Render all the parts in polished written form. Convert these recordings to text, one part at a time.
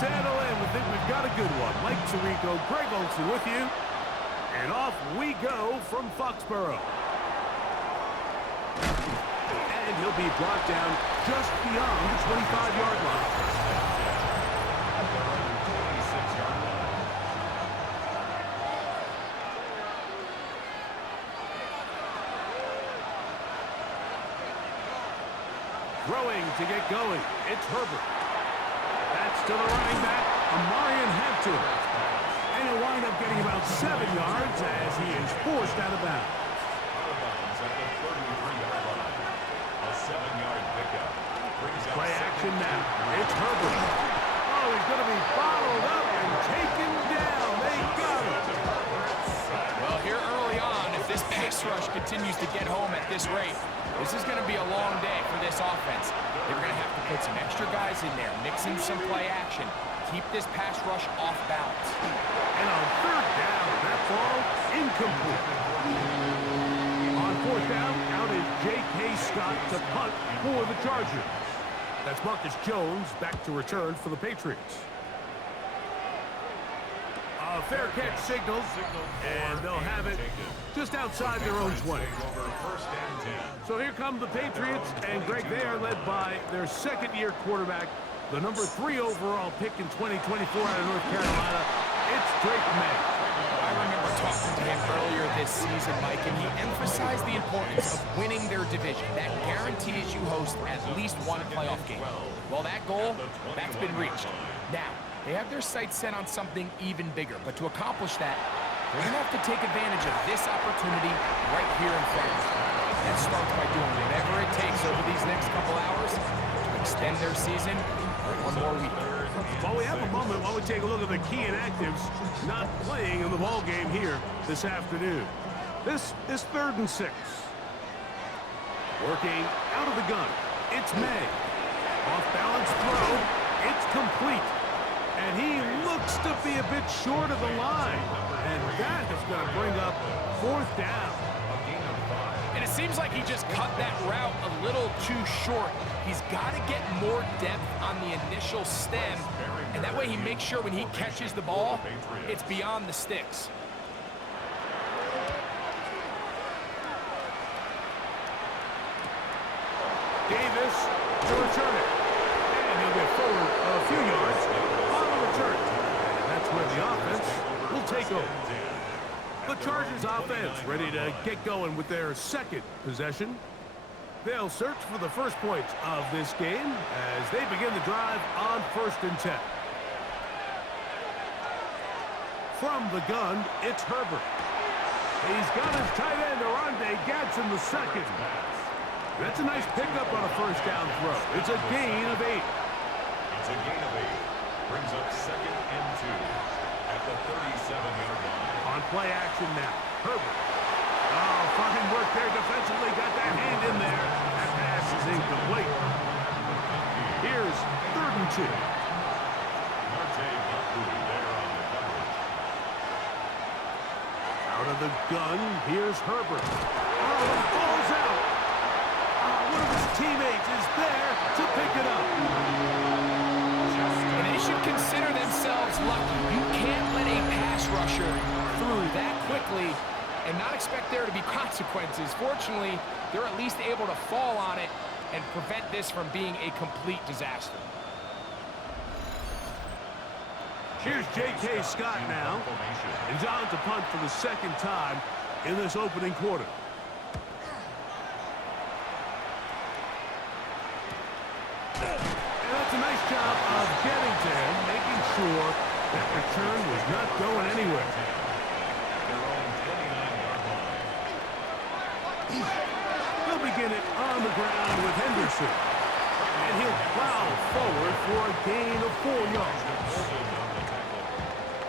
settle in. We think we've got a good one. Mike Tirico, Greg Olson with you. And off we go from Foxborough. And he'll be brought down just beyond the 25-yard line. Throwing to get going. It's Herbert. That's to the running back, Amarian Hampton. And he'll wind up getting about 7 yards as he is forced out of bounds. Play action now. It's Herbert. Oh, he's going to be bottled up and taken down. They got him. Well, here early on, if this pass rush continues to get home at this rate, this is going to be a long day for this offense. They're going to have to put some extra guys in there, mix in some play action, keep this pass rush off balance. And on third down, that ball incomplete. On fourth down, out is J.K. Scott to punt for the Chargers. That's Marcus Jones back to return for the Patriots. A fair catch signal, and they'll have it just outside their own 20. So here come the Patriots, and Greg, they are led by their second-year quarterback, the number 3 overall pick in 2024 out of North Carolina. It's Drake May. I remember talking to him earlier this season, Mike, and he emphasized the importance of winning their division. That guarantees you host at least one playoff game. Well, that goal, that's been reached. Now, they have their sights set on something even bigger, but to accomplish that, they're going to have to take advantage of this opportunity right here in front of them. That starts by doing whatever it takes over these next couple hours to extend their season for one more week. Well, we have a moment while we take a look at the key inactives not playing in the ball game here this afternoon. This is 3rd and 6. Working out of the gun. It's May. Off-balance throw. It's complete. And he looks to be a bit short of the line. And that is going to bring up 4th down. And it seems like he just cut that route a little too short. He's got to get more depth on the initial stem, and that way he makes sure when he catches the ball, it's beyond the sticks. Davis to return it. And he'll get forward a few yards on the return. And that's where the offense will take over. The Chargers offense ready to get going with their second possession. They'll search for the first points of this game as they begin the drive on 1st and 10. From the gun, it's Herbert. He's got his tight end, Arande Gadsden, the second. That's a nice pickup on a first down throw. It's a gain of 8. It's a gain of 8. Brings up 2nd and 2 at the 37-yard line. On play action now, Herbert. Oh, fine work there defensively. Got that hand in there. That pass is incomplete. Here's 3rd and 2. Out of the gun, here's Herbert. Oh, it falls out. One of his teammates is there to pick it up. And they should consider themselves lucky. You can't let a pass rusher through that quickly and not expect there to be consequences. Fortunately, they're at least able to fall on it and prevent this from being a complete disaster. Here's J.K. Scott now. And John to punt for the second time in this opening quarter. And that's a nice job of getting to him, making sure that return was not going anywhere. He'll begin it on the ground with Henderson. And he'll plow forward for a gain of 4 yards.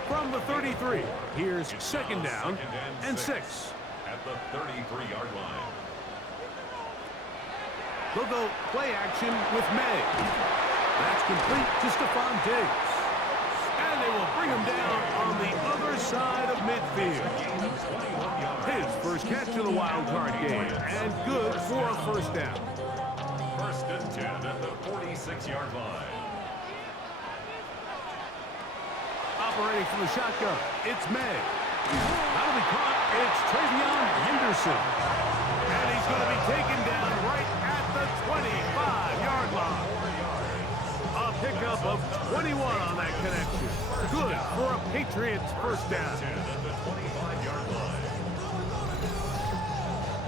From the 33, here's 2nd down and 6. At the 33-yard line. They'll go play action with May. That's complete to Stephon Diggs. And they will bring him down on the other side of midfield. His first catch of the wild card game, and good for a first down. 1st and 10 at the 46-yard line. operating from the shotgun. It's May. That'll be caught. It's Travion Henderson. And he's going to be taken down right at the 25-yard line. A pickup of 21 on that connection. Good for a Patriots first down.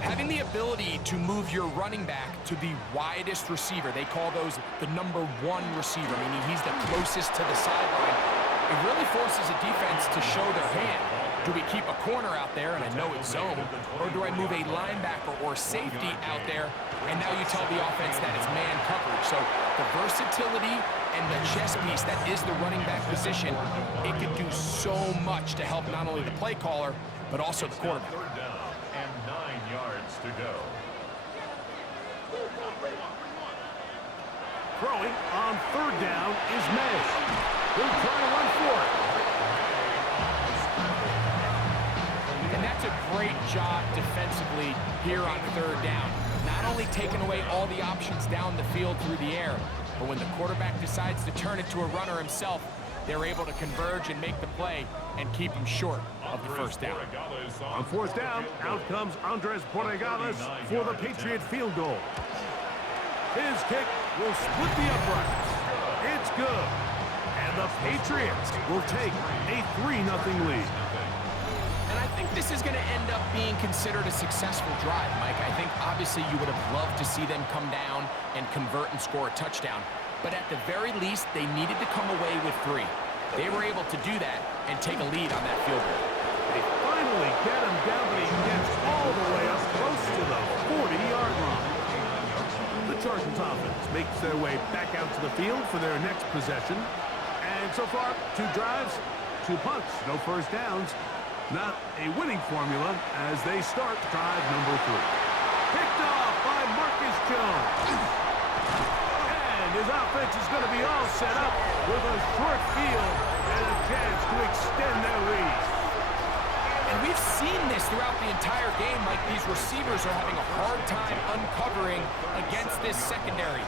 Having the ability to move your running back to the widest receiver, they call those the number one receiver, meaning he's the closest to the sideline. It really forces a defense to show their hand. Do we keep a corner out there, and I know it's zone, or do I move a linebacker or safety out there, and now you tell the offense that it's man coverage. So the versatility and the chess piece that is the running back position, it can do so much to help not only the play caller, but also the quarterback. Third down and 9 yards to go. Throwing on third down is May. He'll try to run for it. And that's a great job defensively here on third down. Not only taking away all the options down the field through the air, but when the quarterback decides to turn it to a runner himself, they're able to converge and make the play and keep him short of the first down. On fourth down, out comes Andres Borregales for the Patriot field goal. His kick will split the uprights. It's good. And the Patriots will take a 3-0 lead. And I think this is going to end up being considered a successful drive, Mike. I think obviously you would have loved to see them come down and convert and score a touchdown. But at the very least, they needed to come away with 3. They were able to do that and take a lead on that field goal. They finally get him down, but he gets all the way up close to the 40-yard line. The Chargers offense makes their way back out to the field for their next possession. And so far, 2 drives, 2 punts, no first downs. Not a winning formula as they start drive number 3. Picked off by Marcus Jones. And his offense is going to be all set up with a short field and a chance to extend their lead. And we've seen this throughout the entire game, like these receivers are having a hard time uncovering against this secondary.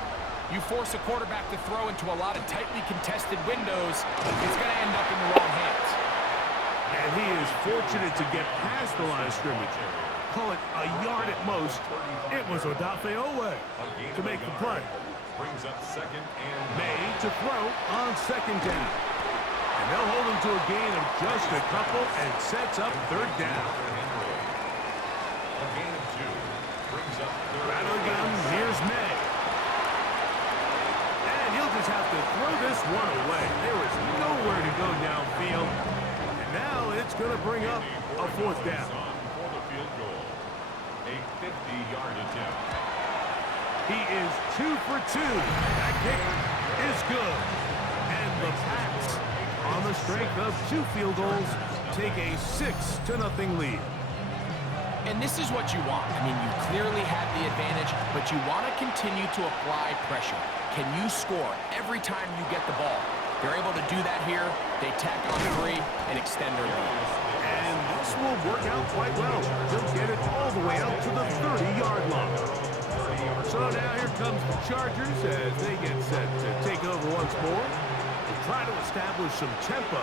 You force a quarterback to throw into a lot of tightly contested windows, it's going to end up in the wrong hands. And he is fortunate to get past the line of scrimmage. Call it a yard at most. It was Odafe Owe to make the play. Brings up second and May to throw on second down. And they'll hold him to a gain of just a couple and sets up third down. a gain of 2. Brings up third. Rattle gun, here's May. And he'll just have to throw this one away. There is nowhere to go downfield. And now it's going to bring up a fourth down. For the field goal. A 50-yard attempt. He is 2 for 2. That kick is good. And the Pats, on the strength of 2 field goals, take a 6-0 lead. And this is what you want. I mean, you clearly have the advantage, but you want to continue to apply pressure. Can you score every time you get the ball? They're able to do that here. They tack on 3 and extend their lead. And this will work out quite well. They'll get it all the way out to the 30-yard line. So now here comes the Chargers as they get set to take over once more and try to establish some tempo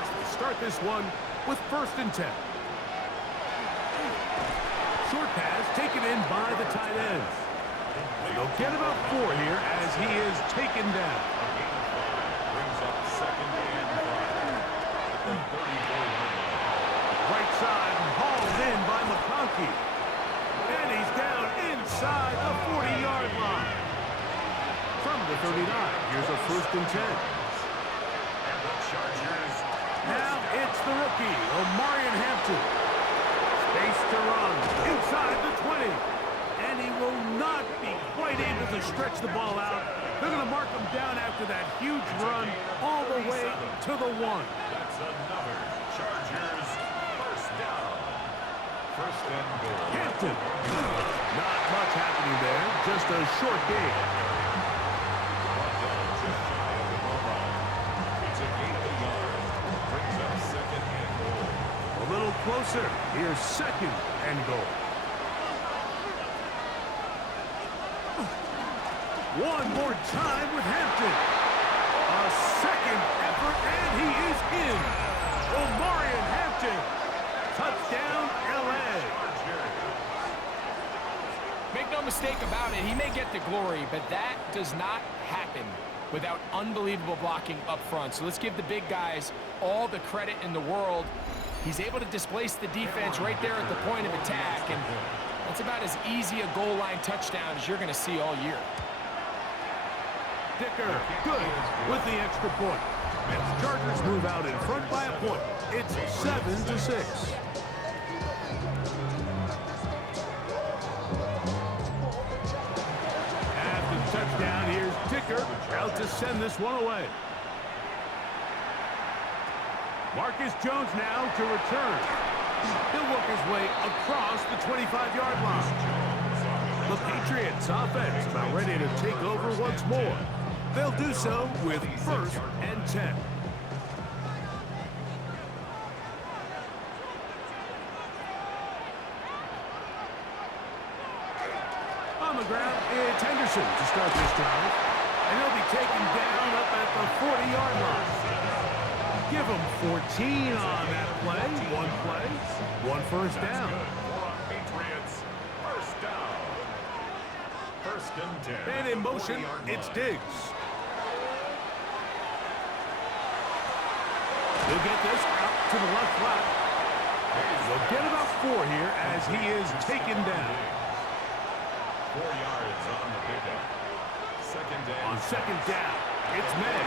as they start this one with 1st and 10. Short pass taken in by the tight end. They'll get about 4 here as he is taken down. Brings up second and 5. The 34-yard line. Right side hauled in by McConkey. And he's down inside the 40-yard line. From the 39, here's a 1st and 10. And the Chargers. Now it's the rookie, Omarion Hampton. Space to run inside the 20. And he will not be quite able to stretch the ball out. They're going to mark him down after that huge run all the way to the 1. That's another Chargers first down. 1st and goal. Hampton. Not much happening there. Just a short gain. Brought down just shy of the goal line. It's a gain of a yard. Brings up second and goal. A little closer. Here's 2nd and goal. One more time with Hampton. A second effort, and he is in. mistake about it. He may get the glory, but that does not happen without unbelievable blocking up front. So let's give the big guys all the credit in the world. He's able to displace the defense right there at the point of attack, and that's about as easy a goal line touchdown as you're going to see all year. Dicker, good with the extra point. As the Chargers move out in front by a point, it's 7-6. After the touchdown, here's Dicker out to send this one away. Marcus Jones now to return. He'll work his way across the 25-yard line. The Patriots offense about ready to take over once more. They'll do so with 1st and 10. On the ground, it's Henderson to start this drive. And he'll be taken down up at the 40-yard line. Give him 14 on that play. One first down. Patriots, first down. 1st and 10. And in motion, it's Diggs. He'll get this out to the left flat. He'll get about 4 here as he is taken down. 4 yards on the pickup. 2nd down. On 2nd down, it's May.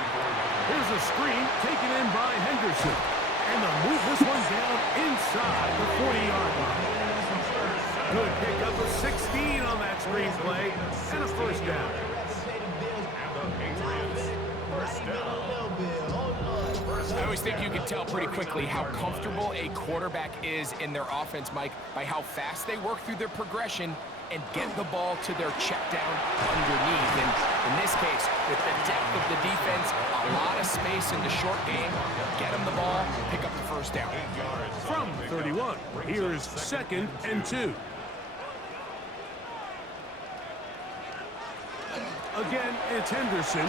Here's a screen taken in by Henderson. And they'll move this one down inside the 40-yard line. Good pickup of 16 on that screen play. And a first down. And the Patriots, first down. I always think you can tell pretty quickly how comfortable a quarterback is in their offense, Mike, by how fast they work through their progression and get the ball to their check down underneath. And in this case, with the depth of the defense, a lot of space in the short game, get them the ball, pick up the first down. From 31, here's 2nd and 2. Again, it's Henderson.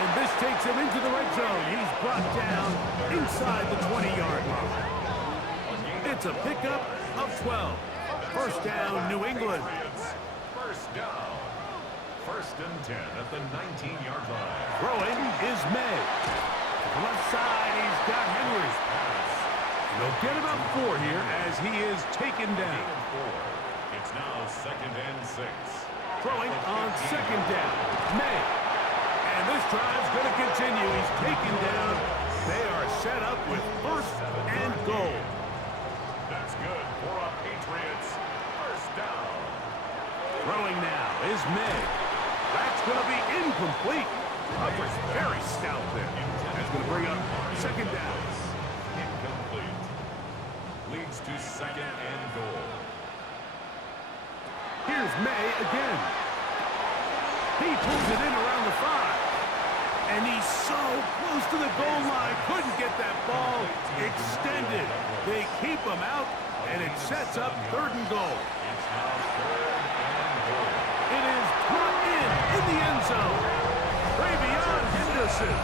And this takes him into the red zone. He's brought down inside the 20-yard line. It's a pickup of 12. First down, New England. First down. 1st and 10 at the 19-yard line. Throwing is May. To the left side, he's got Henry. And they'll get about 4 here as he is taken down. It's now 2nd and 6. Throwing on 2nd down, May. And this drive's going to continue. He's taken down. They are set up with 1st and goal. That's good for a Patriots first down. Throwing now is May. That's going to be incomplete. Coverage very stout there. That's going to bring up 2nd down. Incomplete. Leads to 2nd and goal. Here's May again. He pulls it in around the 5. And he's so close to the goal line. Couldn't get that ball extended. They keep him out, and it sets up 3rd and goal. It's now 3rd and goal. It is brought in the end zone. Travion Henderson.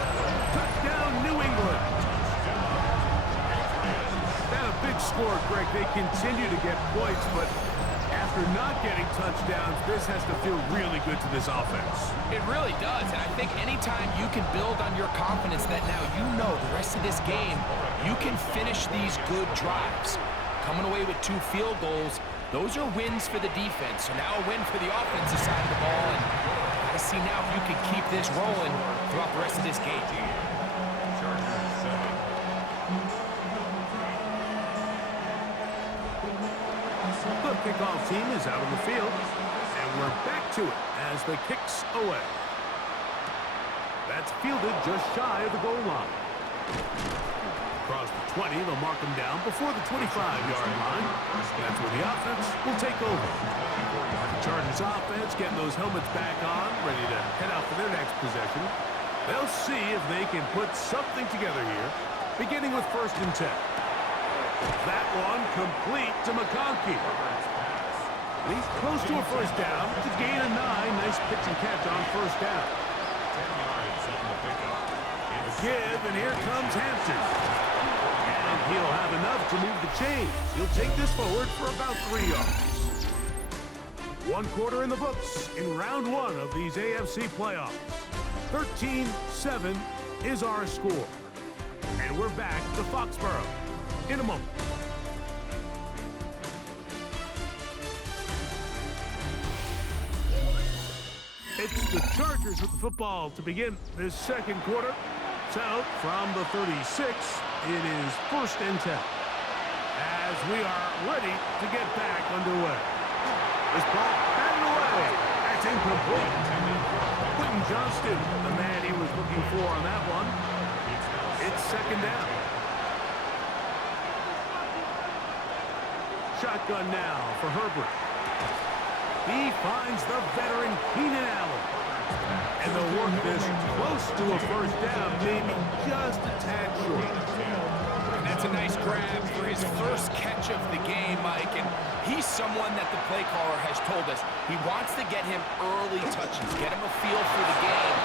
Touchdown, New England. And a big score, Greg. They continue to get points, but after not getting touchdowns, this has to feel really good to this offense. It really does, and I think anytime you can build on your confidence that now you know the rest of this game, you can finish these good drives. Coming away with 2 field goals, those are wins for the defense. So now a win for the offensive side of the ball, and gotta see now if you can keep this rolling throughout the rest of this game. Chargers 7. The kickoff team is out on the field, and we're back to it as the kick's away. That's fielded just shy of the goal line. Across the 20, they'll mark him down before the 25-yard line. That's where the offense will take over. The Chargers offense getting those helmets back on, ready to head out for their next possession. They'll see if they can put something together here, beginning with 1st and 10. That one complete to McConkey. He's close to a first down. It's a gain of 9. Nice pitch and catch on 1st down. 10 yards on the pickup. A give, and here comes Hampton. And he'll have enough to move the chains. He'll take this forward for about 3 yards. One quarter in the books in round one of these AFC playoffs. 13-7 is our score. And we're back to Foxborough in a moment. It's the Chargers with the football to begin this second quarter. So, from the 36, it is 1st and 10. As we are ready to get back underway. This ball batted away. That's incomplete. Quentin Johnston, the man he was looking for on that one. It's 2nd down. Shotgun now for Herbert. He finds the veteran Keenan Allen. And they'll work this close to a 1st down, maybe just a tad short. And that's a nice grab for his first catch of the game, Mike. And he's someone that the play caller has told us he wants to get him early touches, get him a feel for the game.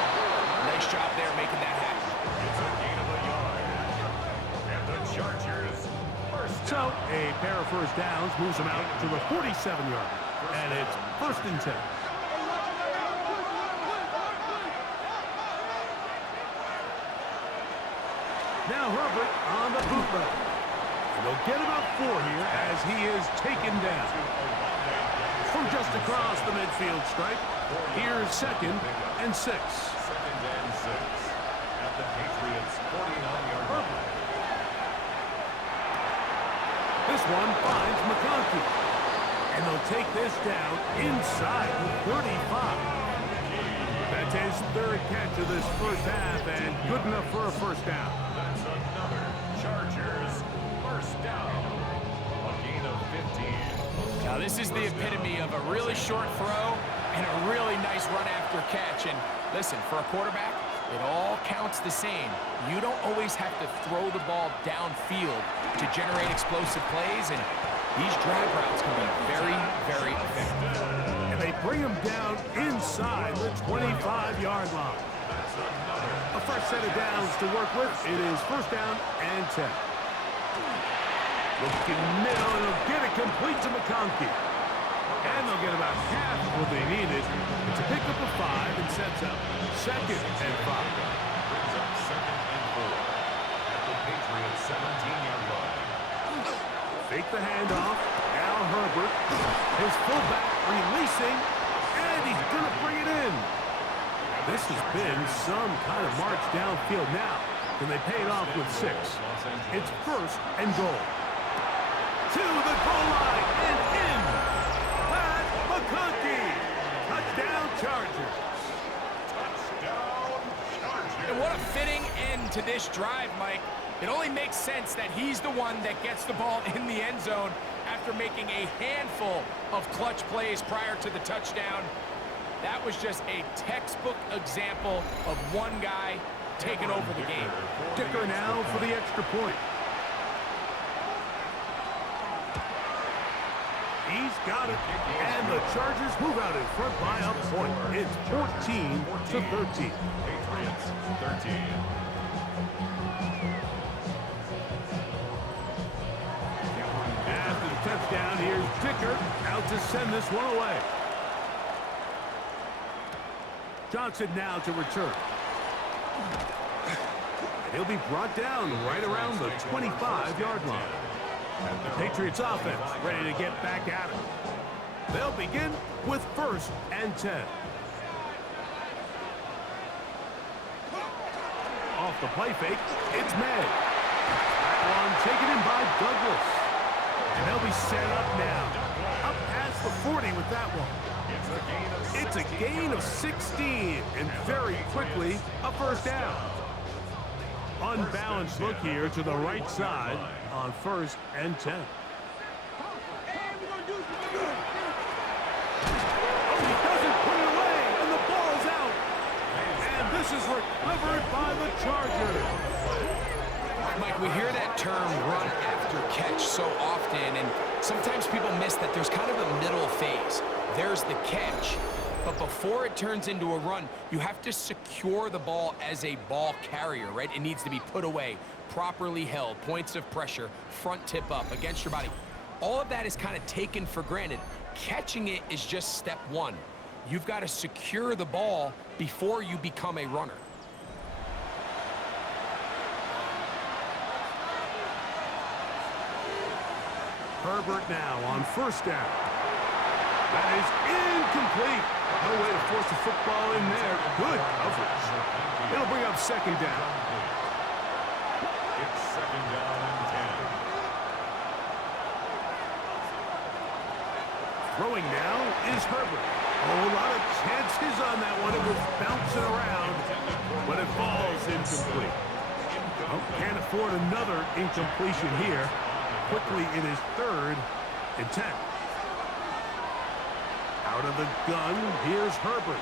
Nice job there making that happen. It's a gain of a yard. And the Chargers first So, a pair of 1st downs moves them out to the 47-yard. And it's 1st and 10. Now Herbert on the bootleg. And they'll get about 4 here as he is taken down. From just across the midfield stripe, here's 2nd and 6. 2nd and 6 at the Patriots 49-yard line. This one finds McConkey. And they'll take this down inside the 35. That's his 3rd catch of this 1st half and good enough for a 1st down. That's another Chargers 1st down. A gain of 15. Now this is the epitome of a really short throw and a really nice run after catch. And listen, for a quarterback, it all counts the same. You don't always have to throw the ball downfield to generate explosive plays, and these drag routes can be very, very effective. And they bring him down inside the 25-yard line. A fresh set of downs to work with. It is 1st down and 10. Looking middle, and he'll get it complete to McConkey. And they'll get about half of what they needed. It's a pickup of 5 and sets up 2nd and 5. Brings up 2nd and 4 at the Patriots 17-yard line. Fake the handoff. Now Herbert. His fullback releasing. And he's going to bring it in. This has been some kind of march downfield now. And they pay it off with 6. It's 1st and goal. To the goal line and in. Pat McConkey. Touchdown Chargers. Touchdown Chargers. And what a fitting end to this drive, Mike. It only makes sense that he's the one that gets the ball in the end zone after making a handful of clutch plays prior to the touchdown. That was just a textbook example of one guy taking over the game. Dicker now for the extra point. He's got it. And the Chargers move out in front by a point. It's 14-13. Patriots 13. After the touchdown, here's Dicker out to send this one away. Johnson now to return. And he'll be brought down right around the 25-yard line. The Patriots offense ready to get back at it. They'll begin with 1st and 10. Off the play fake, it's May. That one taken in by Douglas. And they'll be set up now. Up past the 40 with that one. It's a gain of 16, and very quickly, a 1st down. Unbalanced look here to the right side on 1st and 10. Oh, he doesn't put it away, and the ball's out. And this is recovered by the Chargers. Mike, we hear that term run after catch so often, and sometimes people miss that there's kind of a middle phase. There's the catch, but before it turns into a run, you have to secure the ball as a ball carrier, right? It needs to be put away, properly held, points of pressure, front tip up against your body. All of that is kind of taken for granted. catching it is just step one. You've got to secure the ball before you become a runner. Herbert now on first down. That is incomplete. No way to force the football in there. Good coverage. It'll bring up second down. It's second down and 10. Throwing now is Herbert. Oh, a lot of chances on that one. It was bouncing around, but it falls incomplete. Oh, can't afford another incompletion here. Quickly in his 3rd and 10. Out of the gun, here's Herbert.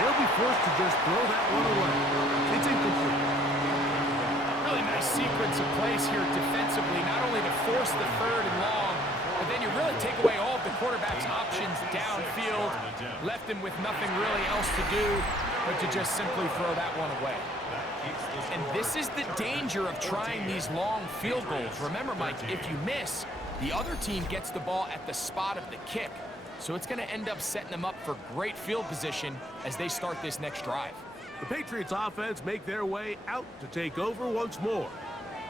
He'll be forced to just throw that one away. It's incomplete. Really nice sequence of plays here defensively, not only to force the 3rd and long, but then you really take away all of the quarterback's options downfield, left him with nothing really else to do but to just simply throw that one away. And this is the danger of trying these long field goals. Remember, Mike, if you miss, the other team gets the ball at the spot of the kick. So it's going to end up setting them up for great field position as they start this next drive. The Patriots offense make their way out to take over once more.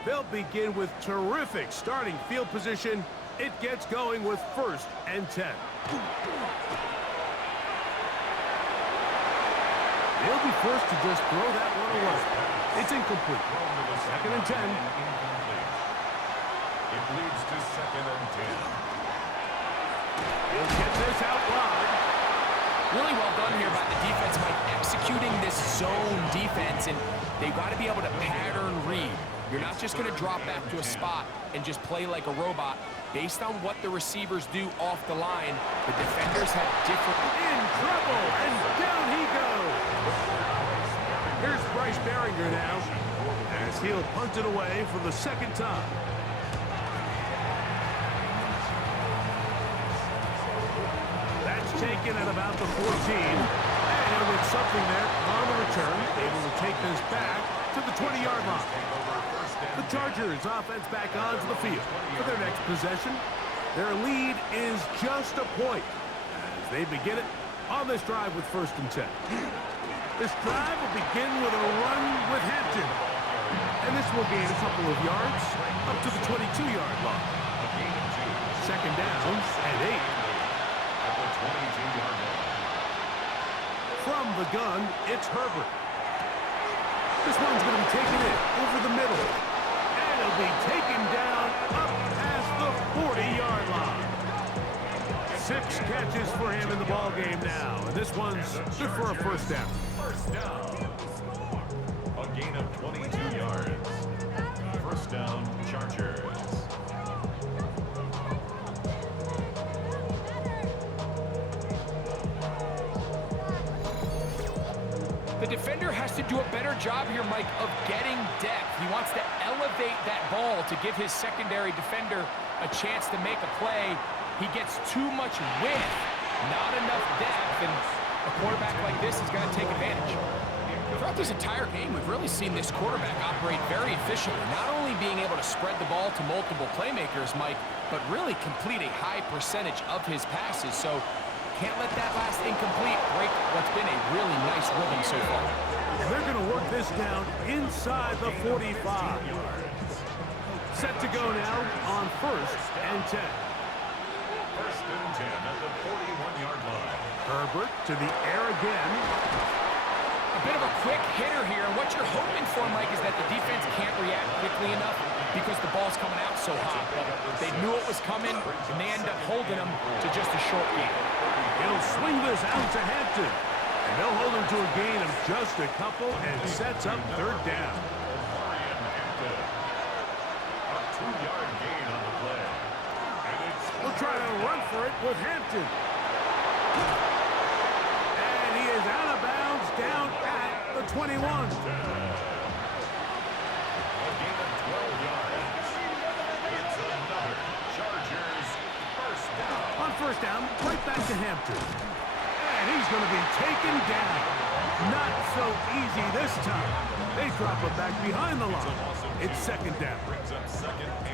They'll begin with terrific starting field position. It gets going with 1st and 10. They'll be forced to just throw that one away. It's incomplete. 2nd and 10. It leads to second and 10. He'll get this out wide. Really well done here by the defense, Mike, executing this zone defense, and they've got to be able to pattern read. You're not just going to drop back to a spot and just play like a robot. Based on what the receivers do off the line, the defenders have different... In trouble, and down he goes. Here's Bryce Behringer now, as he'll punt it away for the 2nd time. That's taken at about the 14. And with something there on the return, able to take this back to the 20-yard line. The Chargers offense back onto the field for their next possession. Their lead is just a point as they begin it on this drive with 1st and 10. This drive will begin with a run with Hampton. And this will gain a couple of yards up to the 22-yard line. 2nd down and 8. At the 22-yard line. From the gun, it's Herbert. This one's going to be taken in over the middle. And it'll be taken down up past the 40-yard line. 6 catches for him in the ball game now. And this one's good for a 1st down. First down. A gain of 22 yards. 1st down, Chargers. The defender has to do a better job here, Mike, of getting depth. He wants to elevate that ball to give his secondary defender a chance to make a play. He gets too much width, not enough depth, and a quarterback like this is going to take advantage. Throughout this entire game, we've really seen this quarterback operate very efficiently, not only being able to spread the ball to multiple playmakers, Mike, but really complete a high percentage of his passes. So can't let that last incomplete break what's been a really nice rhythm so far. And they're going to work this down inside the 45. Set to go now on 1st and 10. 1st and 10 at the 41-yard line. Herbert to the air again. A bit of a quick hitter here, and what you're hoping for, Mike, is that the defense can't react quickly enough because the ball's coming out so hot. But they knew it was coming, and they end up holding them to just a short gain. He'll swing this out to Hampton. And they'll hold him to a gain of just a couple and sets up 3rd down. A 2-yard gain on the play. And it's... We'll try to run for it with Hampton. And he is out of bounds down at the 21. A gain of 12 yards. It's another Chargers 1st down. On 1st down, right back to Hampton. And he's going to be taken down. Not so easy this time. They drop it back behind the line. It's second down.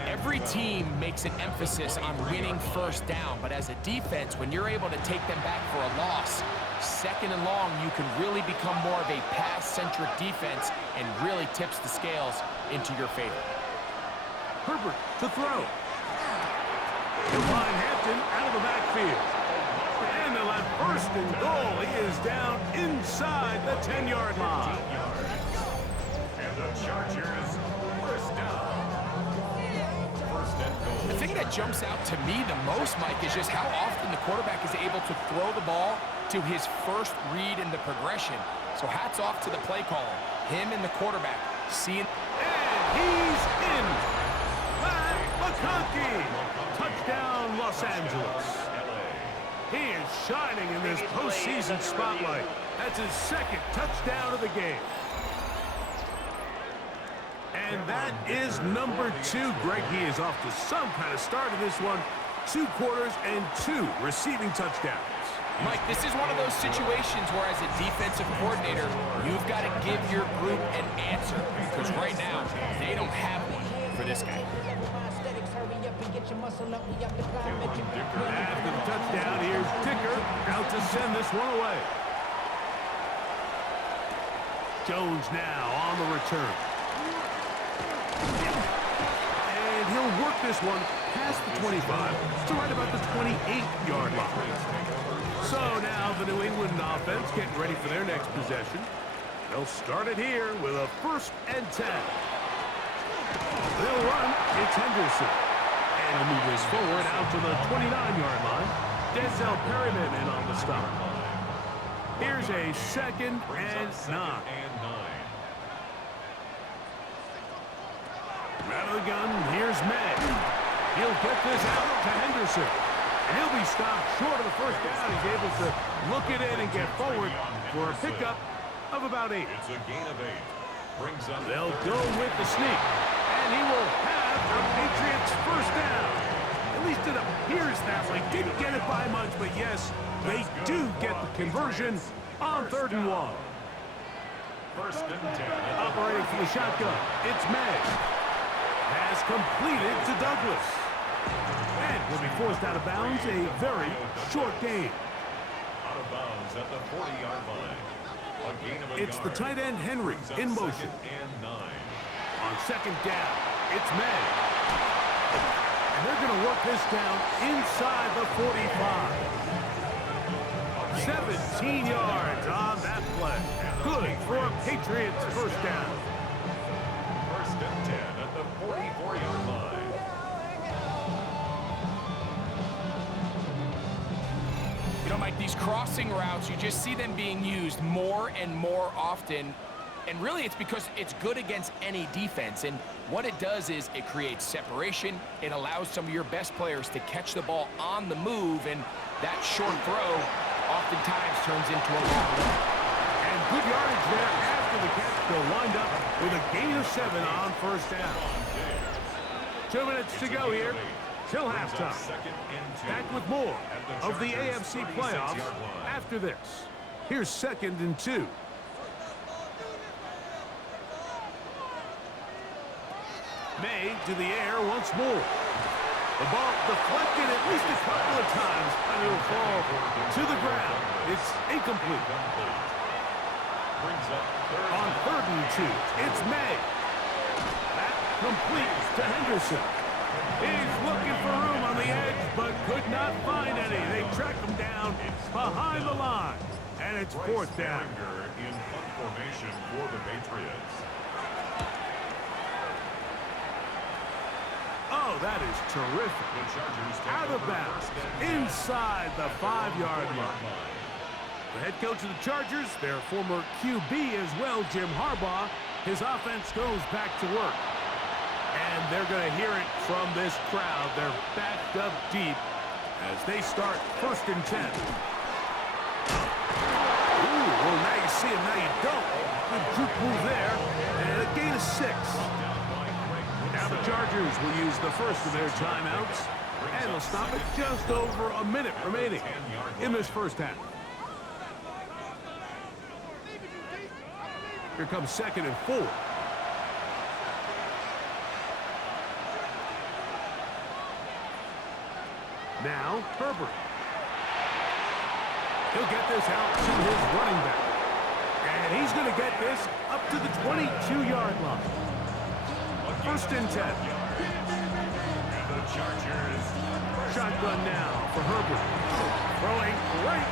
Every team makes an emphasis on winning first down, but as a defense, when you're able to take them back for a loss, second and long, you can really become more of a pass-centric defense and really tips the scales into your favor. Herbert to throw. He'll find Hampton out of the backfield. And they'll have first and goal. He is down inside the 10-yard line. And the Chargers first down. First and goal. The thing that jumps out to me the most, Mike, is just how often the quarterback is able to throw the ball to his first read in the progression. So hats off to the play caller. Him and the quarterback seeing. And he's in. Matt McConkey. Touchdown, Los Angeles. He is shining in this postseason spotlight. That's his second touchdown of the game. And that is number 2. Greg, he is off to some kind of start in this one. 2 quarters and 2 receiving touchdowns. Mike, this is one of those situations where as a defensive coordinator, you've got to give your group an answer. Because right now, they don't have one for this guy. After the touchdown, here's Dicker out to send this one away. Jones now on the return. And he'll work this one past the 25 to right about the 28-yard line. So now the New England offense getting ready for their next possession. They'll start it here with a 1st and 10. They'll run. It's Henderson. And he'll move this forward out to the 29-yard line. Denzel Perryman in on the stop. Here's a 2nd and 9. Out of the gun, here's May. He'll get this out to Henderson. And he'll be stopped short of the first down. He's able to look it in and get forward for a pickup of about 8. It's a gain of 8. Brings up. They'll go with the sneak. And he will have the Patriots first down. At least it appears that way. Didn't get it by much, but yes, they do get the conversion on 3rd and 1. First and 10. Operating from the shotgun, it's May. Has completed to Douglas. And will be forced out of bounds, a very short gain. Out of bounds at the 40-yard line. A gain of a It's the yard. tight end Henry in motion. 2nd and 9. On 2nd down, it's May. And they're going to work this down inside the 45. 17 yards on that play. Good for a Patriots first down. First and 10 at the 44-yard line. You know, Mike, these crossing routes, you just see them being used more and more often. And really, it's because it's good against any defense. And what it does is it creates separation. It allows some of your best players to catch the ball on the move. And that short throw oftentimes turns into a long one. And good yardage there after the catch. They'll wind up with a gain of 7 on first down. 2 minutes to go here till halftime. Back with more of the AFC playoffs after this. Here's 2nd and 2. May to the air once more. The ball deflected at least a couple of times, and it'll fall to the ground. It's incomplete. On 3rd and 2, it's May. That completes to Henderson. He's looking for room on the edge, but could not find any. They track him down behind the line, and it's 4th down. In punt formation for the Patriots. Oh, that is terrific. The Chargers take Out of over bounds, first and 10. inside the 5-yard line. The head coach of the Chargers, their former QB as well, Jim Harbaugh, his offense goes back to work. And they're going to hear it from this crowd. They're backed up deep as they start 1st and 10. Ooh, well, now you see him, now you don't. Good juke move there, and a gain of 6. Now the Chargers will use the first of their timeouts, and they'll stop it just over a minute remaining in this first half. Here comes 2nd and 4. Now, Herbert. He'll get this out to his running back. And he's going to get this up to the 22-yard line. 1st and 10. And the Chargers. Shotgun now for Herbert. Throwing right.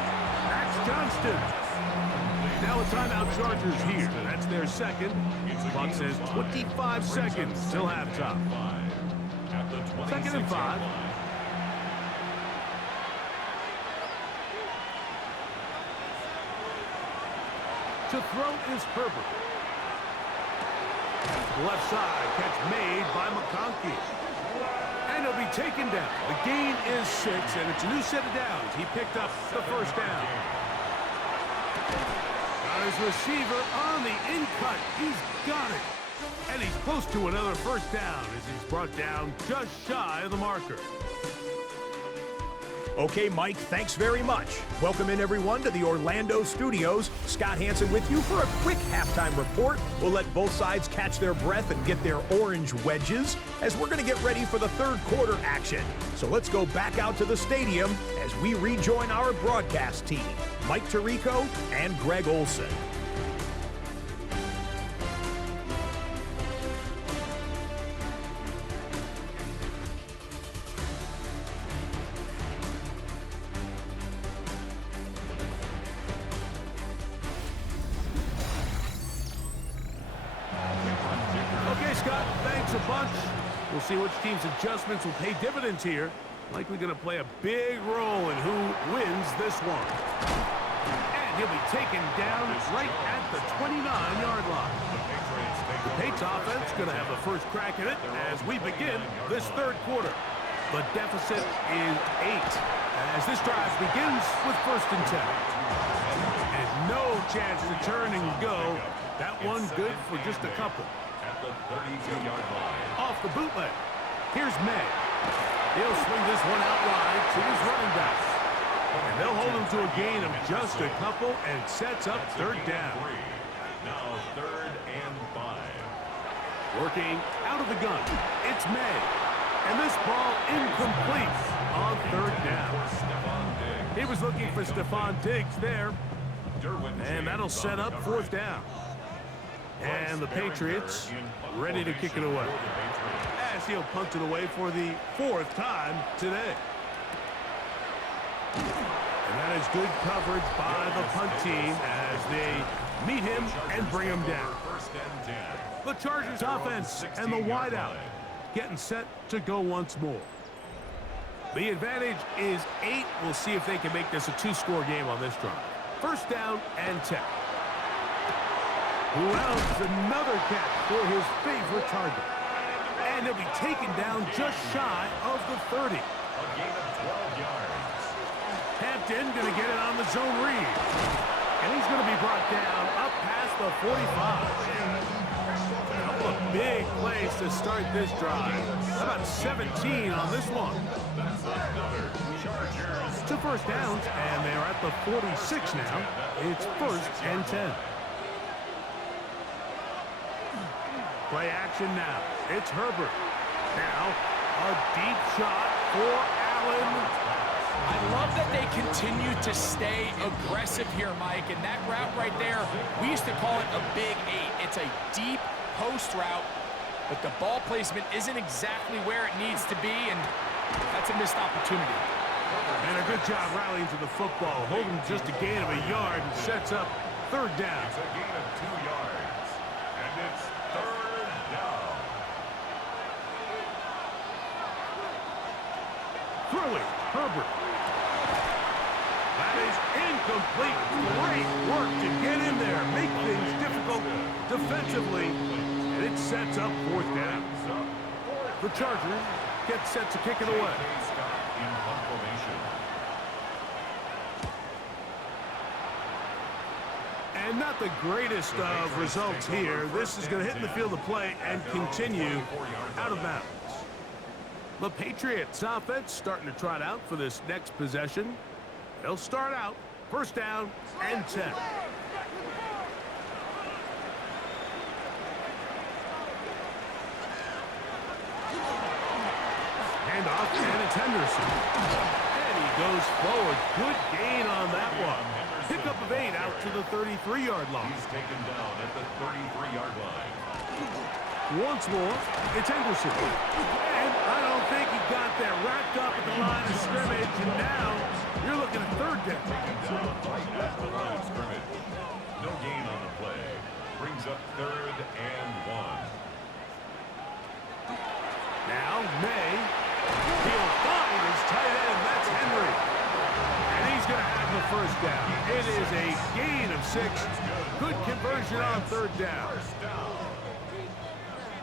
That's Johnston. Now a timeout Chargers here. That's their 2nd. Clock says 25 seconds till halftime. 2nd and 5. To throw is Herbert. Left side, catch made by McConkey. And he'll be taken down. The gain is 6, and it's a new set of downs. He picked up the 1st down. Got his receiver on the in-cut. He's got it. And he's close to another 1st down as he's brought down just shy of the marker. Okay, Mike, thanks very much. Welcome in, everyone, to the Orlando studios. Scott Hansen with you for a quick halftime report. We'll let both sides catch their breath and get their orange wedges as we're going to get ready for the 3rd quarter action. So let's go back out to the stadium as we rejoin our broadcast team, Mike Tirico and Greg Olson. A bunch. We'll see which team's adjustments will pay dividends here. Likely going to play a big role in who wins this one. And he'll be taken down right at the 29-yard line. The Patriots offense going to have the first crack at it as we begin this 3rd quarter. The deficit is 8 as this drive begins with 1st and 10. And no chance to turn and go. That one good for just a couple. The 32-yard line. Off the bootleg. Here's May. He'll swing this one out wide to his running back. And they'll hold him to a gain of just a couple and sets up 3rd down. Now 3rd and 5. Working out of the gun. It's May. And this ball incomplete on 3rd down. He was looking for Stephon Diggs there. And that'll set up 4th down. And the Patriots ready to kick it away. As he'll punt it away for the 4th time today. And that is good coverage by the punt team as they meet him and bring him down. The Chargers offense and the wideout getting set to go once more. The advantage is 8. We'll see if they can make this a 2-score game on this drive. 1st down and 10. Rounds another catch for his favorite target. And he'll be taken down just shy of the 30. A gain of 12 yards. Hampton going to get it on the zone read. And he's going to be brought down up past the 45. A couple of big plays to start this drive. How about 17 on this one? To 1st downs, and they're at the 46 now. It's 1st and 10. Play action now. It's Herbert. Now, a deep shot for Allen. I love that they continue to stay aggressive here, Mike. And that route right there, we used to call it a big 8. It's a deep post route, but the ball placement isn't exactly where it needs to be, and that's a missed opportunity. And a good job rallying to the football, holding just a gain of a yard and sets up 3rd down. It's a gain of 2 yards. And it's 3rd down. Throwing, Herbert. That is incomplete. Great work to get in there, make things difficult defensively, and it sets up 4th down. The Chargers get set to kick it away. In punt formation. And not the greatest of results here. This is going to hit in the field of play and continue out of bounds. The Patriots offense starting to trot out for this next possession. They'll start out 1st down and 10. handoff, and it's Henderson. And he goes forward. Good gain on that one. Pickup of 8 out to the 33-yard line. He's taken down at the 33-yard line. Once more, it's Henderson. And I don't think he got there. Wrapped up at the line of scrimmage, and now you're looking at third down. Taken down right at the line of scrimmage. No gain on the play. Brings up 3rd and 1. Now, May. He'll find his tight end. That's Henry. And he's going to have the first down. It is a gain of 6. Good conversion on third down.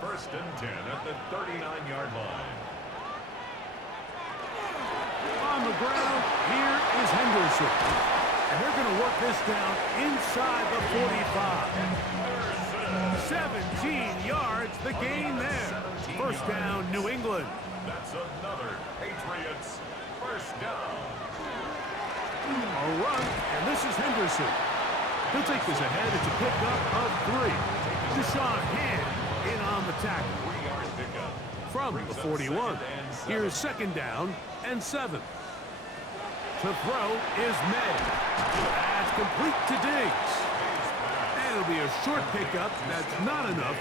First and 10 at the 39-yard line. On the ground, here is Henderson. And they're going to work this down inside the 45. 17 yards, the gain there. First down, New England. That's another Patriots first down. A run, and this is Henderson. He'll take this ahead. It's a pickup of 3. Deshaun Hand in on the tackle. 3-yard pickup. From the 41. Here's second down and 7. To throw is May. That's complete to Diggs. And it'll be a short pickup. That's not enough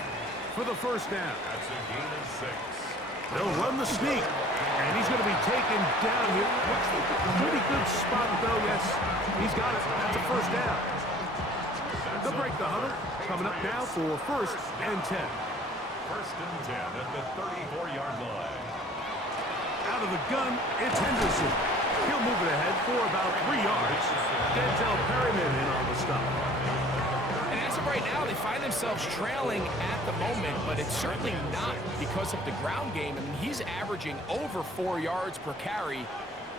for the first down. That's a gain of 6. They'll run the sneak. And he's going to be taken down here. Looks like a pretty good spot, though. Yes, he's got it. That's a first down. They'll break the huddle. Coming up now for first and 10. First and 10 at the 34-yard line. Out of the gun, it's Henderson. He'll move it ahead for about 3 yards. Denzel Perryman in on the stop. And as of right now, they find themselves trailing at the moment, but it's certainly not because of the ground game. I mean, he's averaging over 4 yards per carry.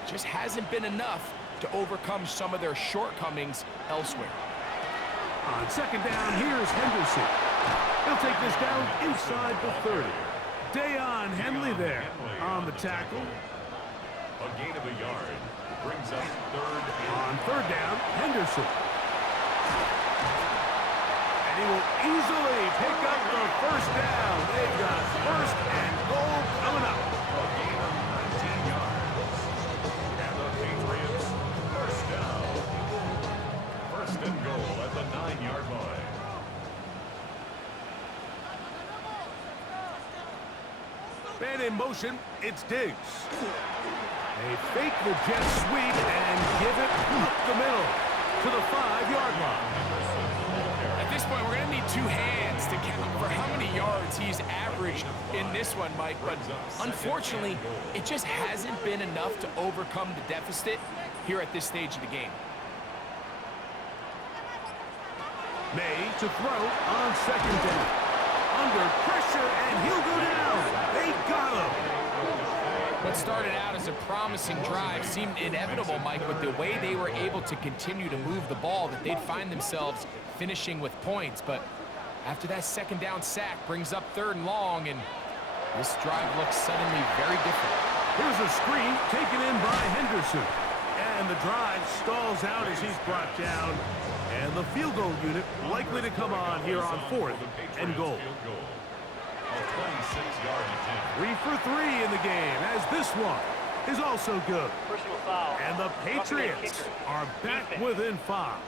Just hasn't been enough to overcome some of their shortcomings elsewhere. On second down, here's Henderson. He'll take this down inside the 30. Dayon Henley there on the tackle. A gain of a yard. Brings up 3rd and On third down, Henderson. And he will easily pick up the first down. They've got first and goal coming up. a gain of 19 yards. And the Patriots first down. First and goal at the 9-yard line. Man in motion, it's Diggs. They fake the jet sweep and give it up the middle to the 5-yard line. At this point, we're going to need 2 hands to count for how many yards he's averaged in this one, Mike. But unfortunately, it just hasn't been enough to overcome the deficit here at this stage of the game. May to throw on second down. Under pressure, and he'll go down. They got him. What started out as a promising drive seemed inevitable, Mike, with the way they were able to continue to move the ball, that they'd find themselves finishing with points. But after that second down sack brings up 3rd and long, and this drive looks suddenly very different. Here's a screen taken in by Henderson. And the drive stalls out as he's brought down. And the field goal unit likely to come on here on 4th and goal. A 26-yard attempt. 3 for 3 in the game, as this one is also good. Personal foul. And the Patriots are back within 5.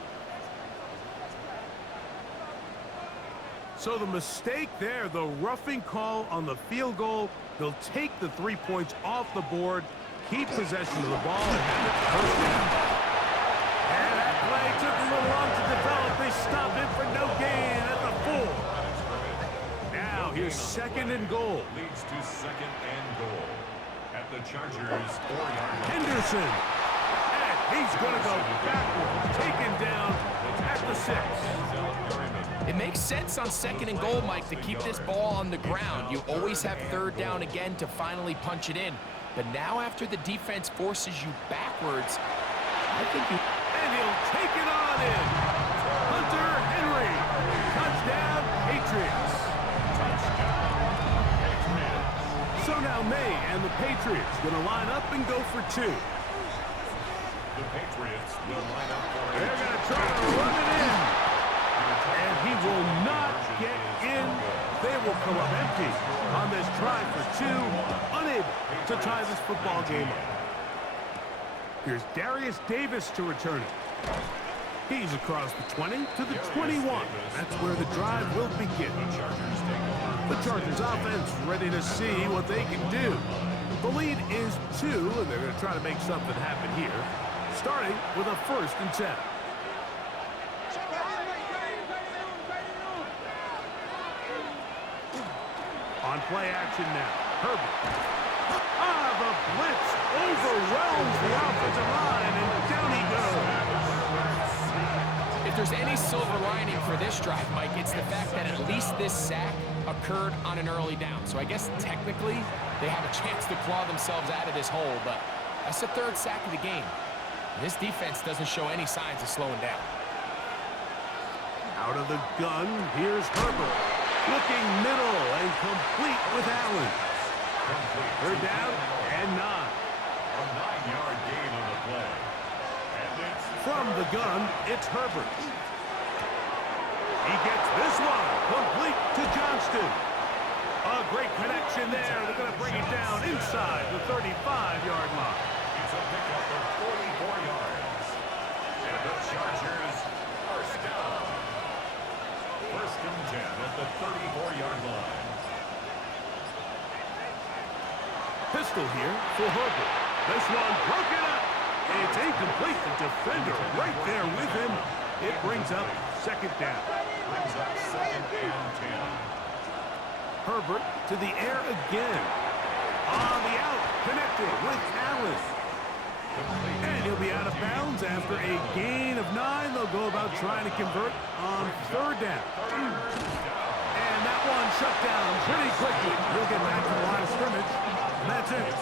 So the mistake there, the roughing call on the field goal, they'll take the 3 points off the board, keep possession of the ball, and have it first down. And that play took a little long to develop. They stop it for no gain at the 4. Now here's second and goal. Leads to second and goal. At the Chargers' 4-yard line. Henderson. And he's going to go backward. Taken down at the 6. It makes sense on second and goal, Mike, to keep this ball on the ground. You always have 3rd down again to finally punch it in. But now after the defense forces you backwards, I think you... And he'll take it on in. Hunter Henry. Touchdown, Patriots. So now May and the Patriots going to line up and go for 2. The Patriots will line up for They're going to try to run it in. And he will not get in. They will come up empty. empty on this try for two, unable to tie this football game up. Here's Darius Davis to return it. He's across the 20 to the 21. That's where the drive will begin. The Chargers offense ready to see what they can do. The lead is 2, and they're going to try to make something happen here, starting with a 1st and 10. On play action now, Herbert. The blitz overwhelms the offensive line, and down he goes. If there's any silver lining for this drive, Mike, it's the fact that at least this sack occurred on an early down. So I guess technically they have a chance to claw themselves out of this hole, but that's the 3rd sack of the game. And this defense doesn't show any signs of slowing down. Out of the gun, here's Herbert. Looking middle and complete with Allen. 3rd down and 9. A 9-yard gain on the play. And it's from the gun, it's Herbert. He gets this one complete to Johnston. A great connection there. They're going to bring it down inside the 35-yard line. It's a pickup of 44 yards. And the Chargers are down. 1st and 10 at the 34-yard line. Pistol here for Herbert. This one broken up. It's incomplete. The defender right there with him. It brings up 2nd down. Brings up 2nd and 10. Herbert to the air again. On the out, connected with Allen. And he'll be out of bounds after a gain of 9. They'll go about trying to convert on 3rd down. And that one shut down pretty quickly. He'll get back to the line of scrimmage. And that's it.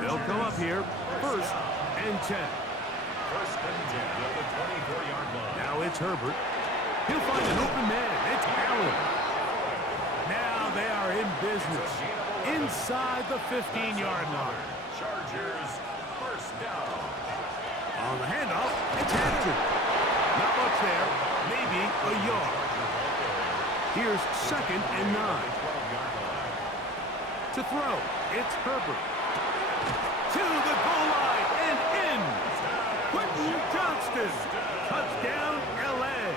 They'll come up here, 1st and 10. 1st and 10 at the 24-yard line. Now it's Herbert. He'll find an open man. It's Allen. Now they are in business inside the 15-yard line. Chargers 1st down. On the handoff, it's Hampton. Not much there. Maybe a yard. Here's 2nd and 9. To throw, it's Herbert. To the goal line and in. Quentin Johnston. Touchdown, L.A.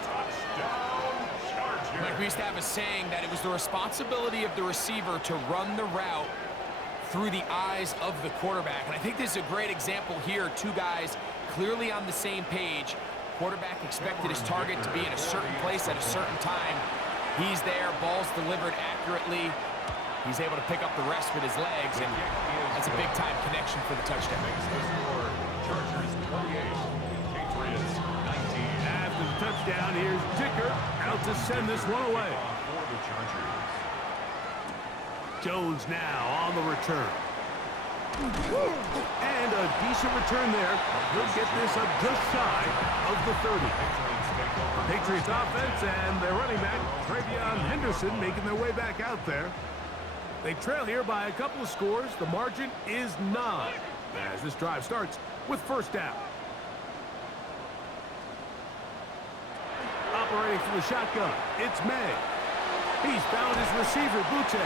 Touchdown, Chargers. Like we used to have a saying that it was the responsibility of the receiver to run the route through the eyes of the quarterback. And I think this is a great example here. 2 guys clearly on the same page. Quarterback expected his target to be in a certain place at a certain time. He's there, ball's delivered accurately. He's able to pick up the rest with his legs, and that's a big-time connection for the touchdown. Makes the score Chargers 28, Patriots 19. After the touchdown, here's Dicker out to send this one away. For the Chargers. Jones now on the return. And a decent return there. He'll get this up just shy of the 30. The Patriots offense and their running back, Travion Henderson, making their way back out there. They trail here by a couple of scores. The margin is 9 as this drive starts with 1st down. Operating from the shotgun, it's May. He's found his receiver, Butte.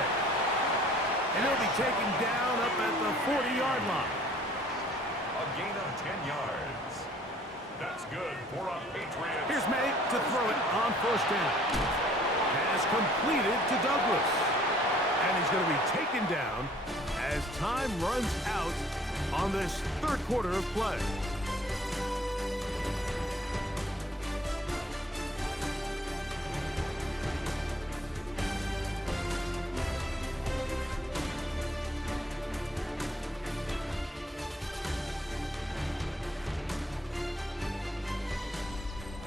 And he'll be taken down up at the 40-yard line. A gain of 10 yards. That's good for a Patriots. Here's May to throw it on 1st down. Pass completed to Douglas. And he's going to be taken down as time runs out on this 3rd quarter of play.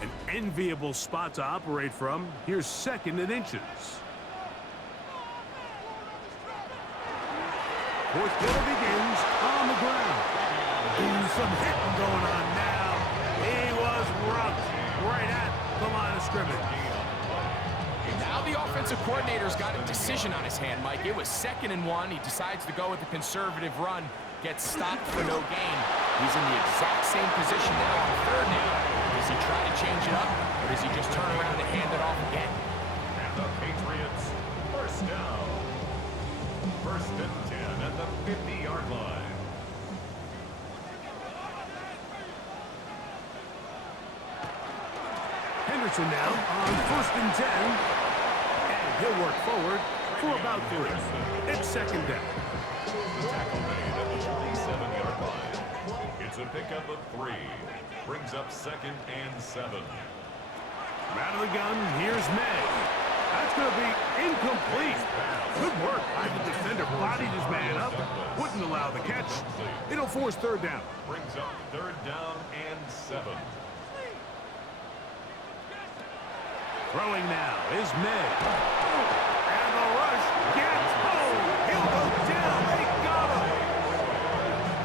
An enviable spot to operate from. Here's 2nd and inches. 4th quarter begins on the ground. Ooh, some hitting going on now. He was rocked right at the line of scrimmage. Now the offensive coordinator's got a decision on his hand, Mike. It was 2nd and 1. He decides to go with the conservative run. Gets stopped for no gain. He's in the exact same position now on 3rd down. Does he try to change it up, or does he just turn around and hand it off again? the Patriots. First down. First and 10 at the 50-yard line. Henderson now on first and 10. And he'll work forward for about 3. It's second down. Tackle made at the 27-yard line. It's a pickup of 3. Brings up second and 7. Out of the gun, here's May. That's going to be incomplete. Good work by the defender. Bodied his man up. Wouldn't allow the catch. It'll force third down. Brings up third down and 7. Throwing now is May. And the rush gets home. He'll go down. They got him.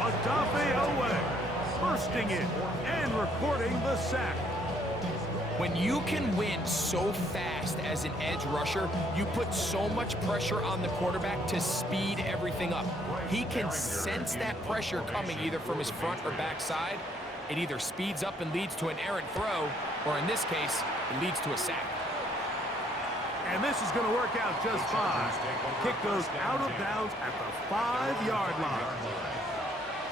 Odafe Owe bursting in and recording the sack. When you can win so fast as an edge rusher, you put so much pressure on the quarterback to speed everything up. He can sense that pressure coming either from his front or back side. It either speeds up and leads to an errant throw, or in this case, it leads to a sack. And this is going to work out just fine. Kick goes out of bounds at the 5-yard line.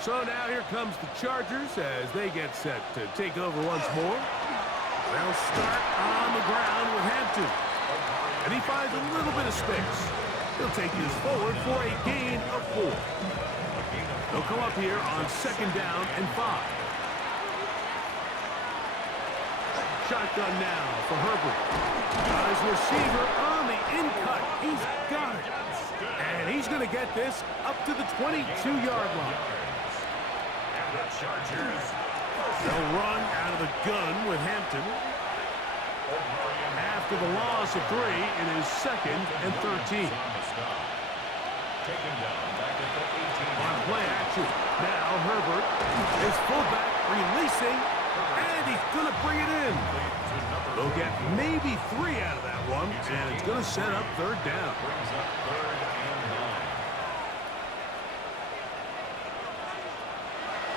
So now here comes the Chargers as they get set to take over once more. They'll start on the ground with Hampton. And he finds a little bit of space. He'll take his forward for a gain of 4. They'll come up here on second down and 5. Shotgun now for Herbert. Got his receiver on the in-cut. He's got it. And he's going to get this up to the 22-yard line. And the Chargers. They'll run out of the gun with Hampton. After the loss of 3, it is second and 13. Taken down back at the 18. On play action. Now Herbert is fullback releasing, and he's going to bring it in. They'll get maybe 3 out of that one, and it's going to set up third down. Brings up third and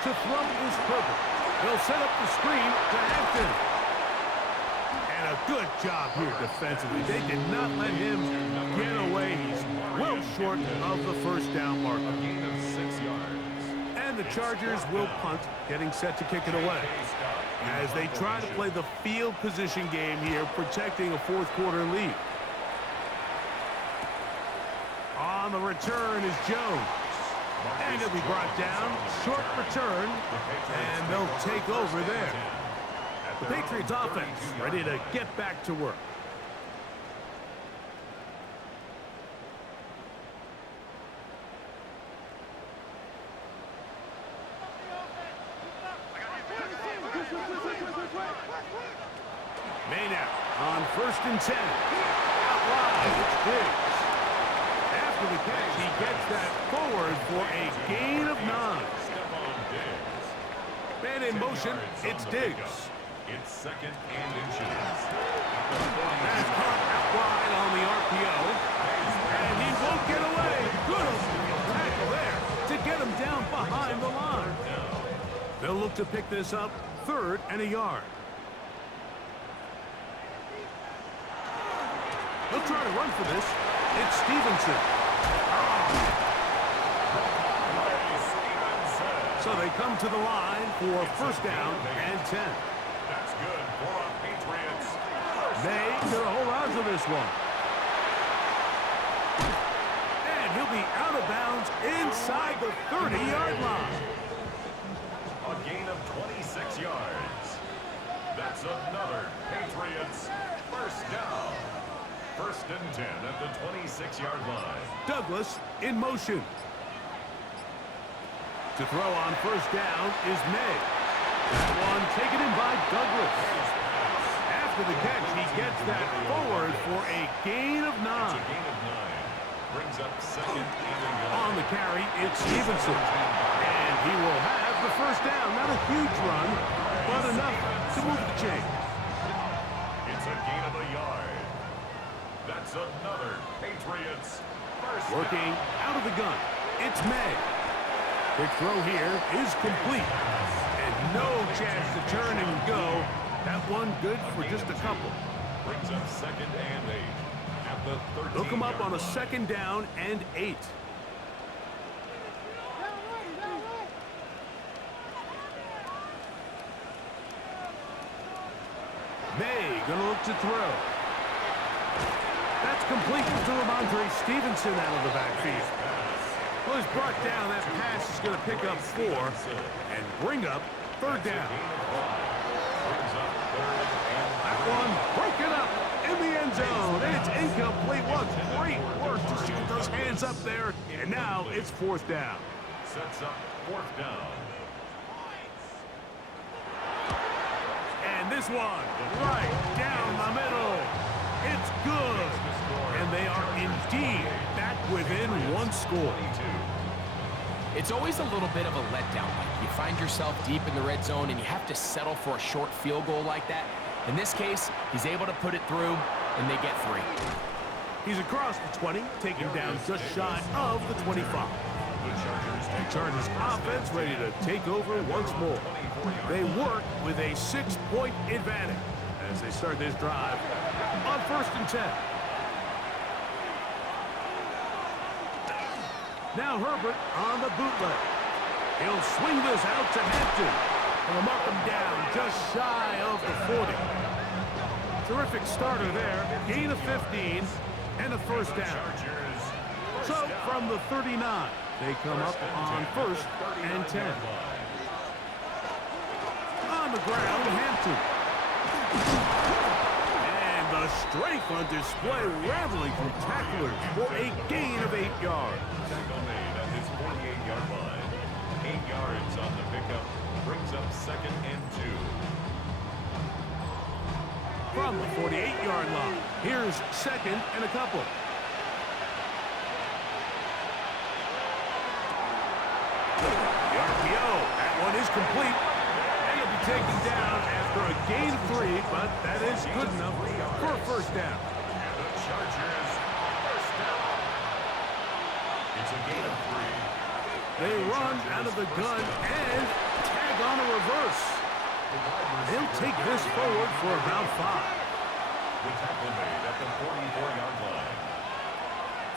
9. To throw is Herbert. They'll set up the screen to Hampton. And a good job here defensively. They did not let him get away. He's well short of the first down marker. A gain of 6 yards. And the Chargers will punt, getting set to kick it away. As they try to play the field position game here, protecting a fourth-quarter lead. On the return is Jones. And he'll be brought down. Short return. And they'll take over there. The Patriots offense ready to get back to work. Maynard on first and 10. Out wide, it's Diggs. After the catch, he gets that forward for a gain of 9. Man in motion, it's Diggs. It's second and inches. That's caught out wide on the RPO. And he won't get away. Good tackle there to get him down behind the line. They'll look to pick this up, third and a yard. They'll try to run for this. It's Stevenson. So they come to the line for first down and 10. That's good for the Patriots. They gonna hold on to this one. And he'll be out of bounds inside the 30-yard line. A gain of 26 yards. That's another Patriots first down. First and 10 at the 26-yard line. Douglas in motion. To throw on first down is May. That one taken in by Douglas. After the catch, he gets that forward for a gain of 9. It's a gain of 9. Brings up second and On the carry, it's Stevenson. And he will have the first down. Not a huge run, but enough to move the chain. It's a gain of a yard. That's another Patriots first Working out of the gun, it's May. Quick throw here is complete. And no chance to turn and go. That one good for just a couple. Brings up second and 8. at the 13-yard Look him up on a line. 2nd down and 8. May gonna look to throw. That's complete to Ramondre Stevenson out of the backfield. Well, he's brought down. That pass is going to pick up 4 and bring up 3rd down. That one broken up in the end zone. It's incomplete. What great work to get those hands up there. And now it's 4th down. Sets up 4th down. And this one right down the middle. It's good. And they are indeed back within 1 score. It's always a little bit of a letdown. Like you find yourself deep in the red zone and you have to settle for a short field goal like that. In this case, he's able to put it through, and they get 3. He's across the 20, taken down just shy of the 25. The Chargers offense ready to take over once more. They work with a 6-point advantage as they start this drive on 1st and 10. Now Herbert on the bootleg. He'll swing this out to Hampton. And they'll mark him down just shy of the 40. Terrific starter there. Gain of 15 and a 1st down. So from the 39, they come up on 1st and 10. On the ground, Hampton. And the strength on display, rattling through tacklers for a gain of 8 yards. Tackle made at his 48-yard line. 8 yards on the pickup. Brings up 2nd and 2. From the 48-yard line, here's 2nd and a couple. The RPO, that one is complete. And he'll be taken down after a gain of 3, but that is good enough for a 1st down. And the Chargers, 1st down. It's a gain of 3. They run out of the gun and tag on a reverse. They'll take this forward for about 5. The tackle made at the 44-yard line.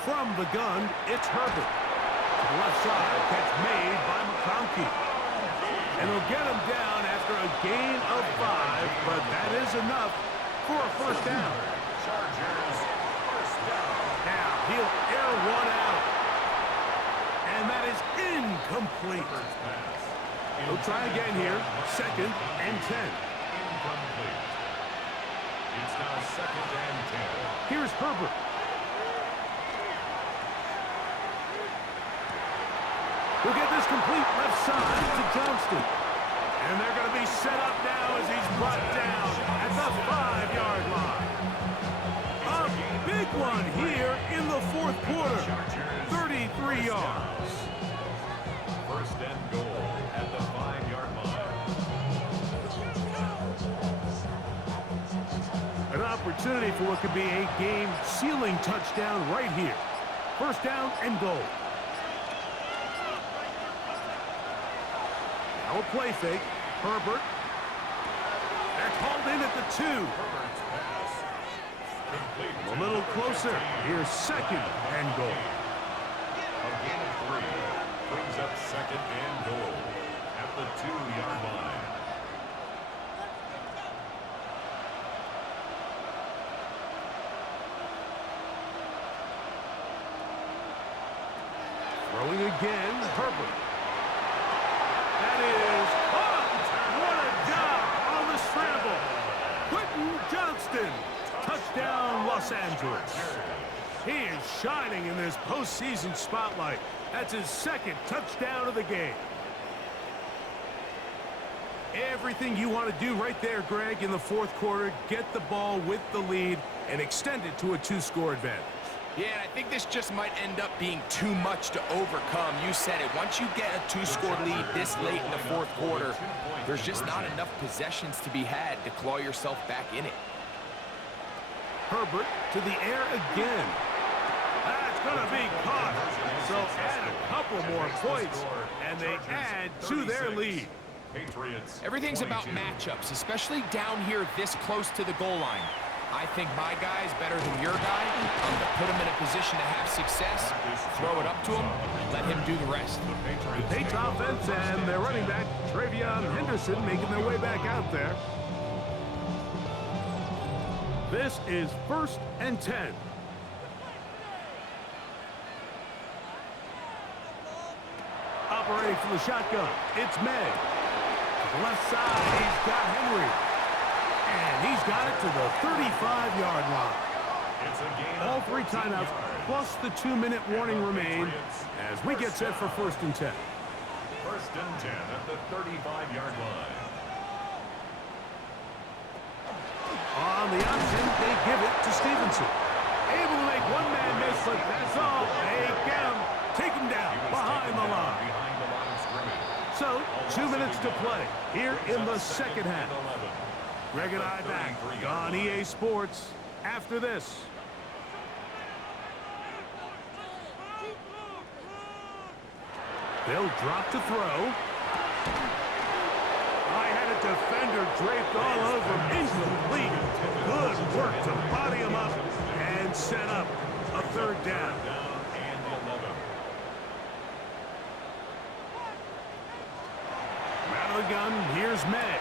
From the gun, it's Herbert. To the left side, catch made by McConkey. And he'll get him down after a gain of 5, but that is enough for a 1st down. Chargers, 1st down. Now, he'll air one out. And that is incomplete. First pass. He'll try again here, 2nd and 10. Incomplete. It's now 2nd and 10. Here's Herbert. We'll get this complete left side to Johnston. And they're going to be set up now as he's brought down at the 5-yard line. A big one here in the 4th quarter. 33 yards. 1st and goal at the 5-yard line. An opportunity for what could be a game-sealing touchdown right here. 1st down and goal. Now a play fake. Herbert. They're called in at the 2. Herbert's pass. Complete. A little closer. Here's 2nd and goal. A gain of 3. Brings up 2nd and goal at the 2-yard line. Throwing again, Herbert. That is caught. What a job on the scramble. Quentin Johnston. Touchdown, Los Angeles. He is shining in this postseason spotlight. That's his 2nd touchdown of the game. Everything you want to do right there, Greg, in the 4th quarter, get the ball with the lead and extend it to a 2-score advantage. Yeah, and I think this just might end up being too much to overcome. You said it. Once you get a 2-score lead this late in the 4th quarter, there's just not enough possessions to be had to claw yourself back in it. Herbert to the air again. That's going to be caught. So add a couple more points, and they add to their lead. Patriots. Everything's about 22. matchups, especially down here this close to the goal line. I think my guy is better than your guy. I'm going to put him in a position to have success, throw it up to him, let him do the rest. The Patriots offense and their running back, Travion Henderson, making their way back out there. This is 1st and 10. Operating from the shotgun, it's May. To the left side, he's got Henry. And he's got it to the 35-yard line. All 3 timeouts, plus the 2-minute warning remain as we get set for 1st and 10. 1st and 10 at the 35-yard line. On the option, they give it to Stevenson. Able to make one man miss, but that's all. They get him. Take him down behind the line. So, 2 minutes to play here in the second half. Greg and I back on EA Sports after this. They'll drop to throw. I had a defender draped all over him. Incomplete. Good work to body him up and set up a 3rd down. Out of the gun, here's May.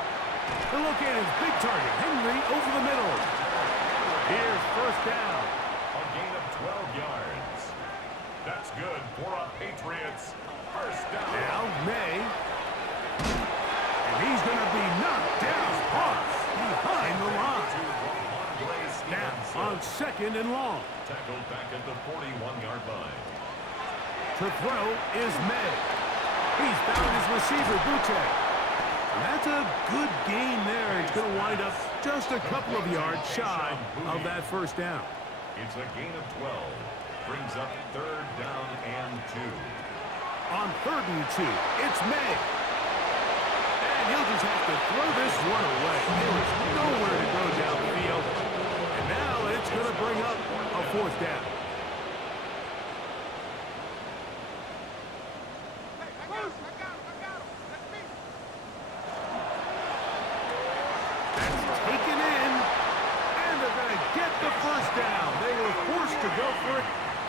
They'll look at his big target, Henry, over the middle. Here's 1st down. A gain of 12 yards. That's good for a Patriots 1st down. Now, May. And he's going to be knocked down hard behind the line. Now, on 2nd and long. Tackled back at the 41-yard line. To throw is May. He's found his receiver, Butte. And that's a good gain there. It's going to wind up just a couple of yards shy of that 1st down. It's a gain of 12. Brings up 3rd down and 2. On 3rd and 2, it's May. And he'll just have to throw this one away. There is nowhere to go down the field. And now it's going to bring up a 4th down.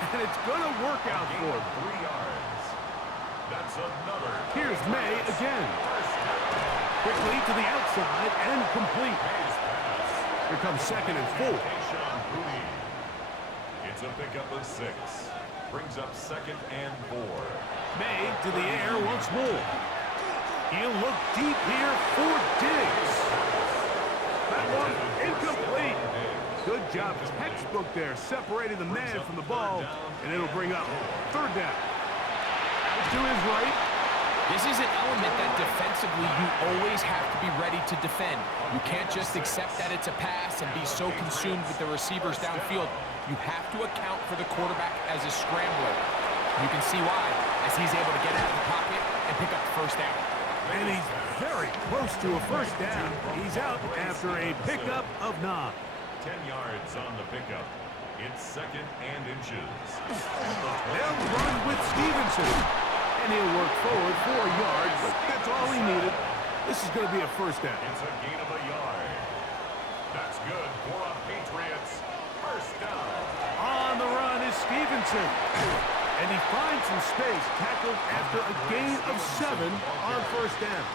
And it's going to work out for him. 3 yards. That's another. Here's May again. Quickly to the outside and complete. Here comes 2nd and 4. It's a pickup of 6. Brings up 2nd and 4. May to the air once more. He'll look deep here for Diggs. That one incomplete. Good job, textbook there, separating the man from the ball, and it'll bring up 3rd down. Out to his right. This is an element that defensively you always have to be ready to defend. You can't just accept that it's a pass and be so consumed with the receivers downfield. You have to account for the quarterback as a scrambler. You can see why, as he's able to get out of the pocket and pick up the 1st down. And he's very close to a 1st down. He's out after a pickup of 9. 10 yards on the pickup. It's 2nd and inches. They'll run with Stevenson. And he'll work forward 4 yards, but that's all he needed. This is going to be a 1st down. It's a gain of a yard. That's good for a Patriots 1st down. On the run is Stevenson. And he finds some space, tackled after a gain of 7 on 1st down.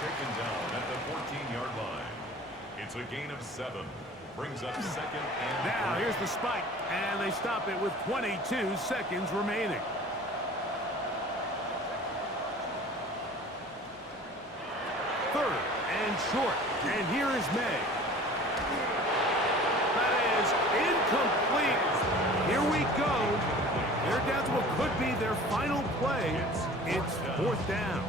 Taken down at the 14-yard line. It's a gain of 7. Brings up 2nd and Now 3. here's the spike, and they stop it with 22 seconds remaining. Third and short, and here is May. That is incomplete. Here we go. They're down to what could be their final play. It's 4th down.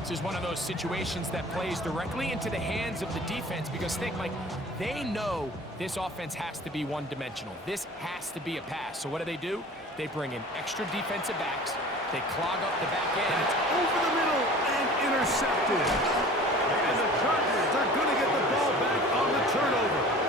This is one of those situations that plays directly into the hands of the defense because think, Mike, they know this offense has to be one-dimensional. This has to be a pass. So what do? They bring in extra defensive backs. They clog up the back end. It's over the middle and intercepted. And the Chargers are going to get the ball back on the turnover.